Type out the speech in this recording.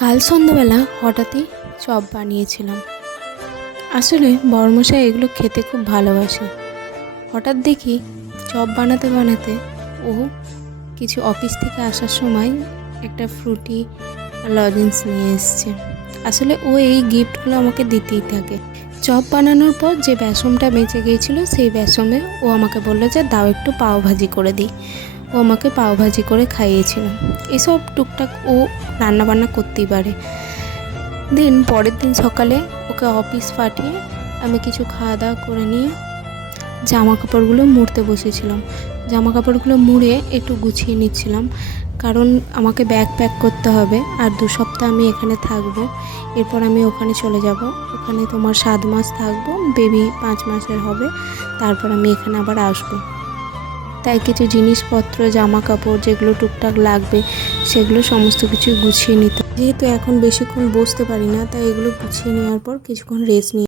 কাল সন্ধ্যাবেলা হঠাৎই চপ বানিয়েছিলাম। আসলে বড়মশাই এগুলো খেতে খুব ভালোবাসে। হঠাৎ দেখি চপ বানাতে বানাতে ও কিছু অফিস থেকে আসার সময় একটা ফ্রুটি লজেন্স নিয়ে এসছে। আসলে ও এই গিফটগুলো আমাকে দিতেই থাকে। চপ বানানোর পর যে বেসনটা বেঁচে গিয়েছিলো সেই বেসনে ও আমাকে বললো যে দাও একটু পাওভাজি করে দিই। ও আমাকে পাওভাজি করে খাইয়েছিল। এসব টুকটাক ও রান্নাবান্না করতেই পারে। পরের দিন সকালে ওকে অফিস পাঠিয়ে আমি কিছু খাওয়া দাওয়া করে নিয়ে জামা কাপড়গুলো মুড়তে বসেছিলাম। জামা কাপড়গুলো মুড়ে একটু গুছিয়ে নিচ্ছিলাম, কারণ আমাকে ব্যাগ প্যাক করতে হবে। আর 2 সপ্তাহ আমি এখানে থাকবো, এরপর আমি ওখানে চলে যাব। ওখানে তোমার 7 মাস থাকবো, বেবি 5 মাসের হবে, তারপর আমি এখানে আবার আসবো। তাই কিছু জিনিসপত্র, জামা কাপড় যেগুলো টুকটাক লাগবে সেগুলো সমস্ত কিছু গুছিয়ে নিতে। যেহেতু এখন বেশিক্ষণ বসতে পারি না, তাই এগুলো গুছিয়ে নেওয়ার পর কিছুক্ষণ রেস্ট নিই।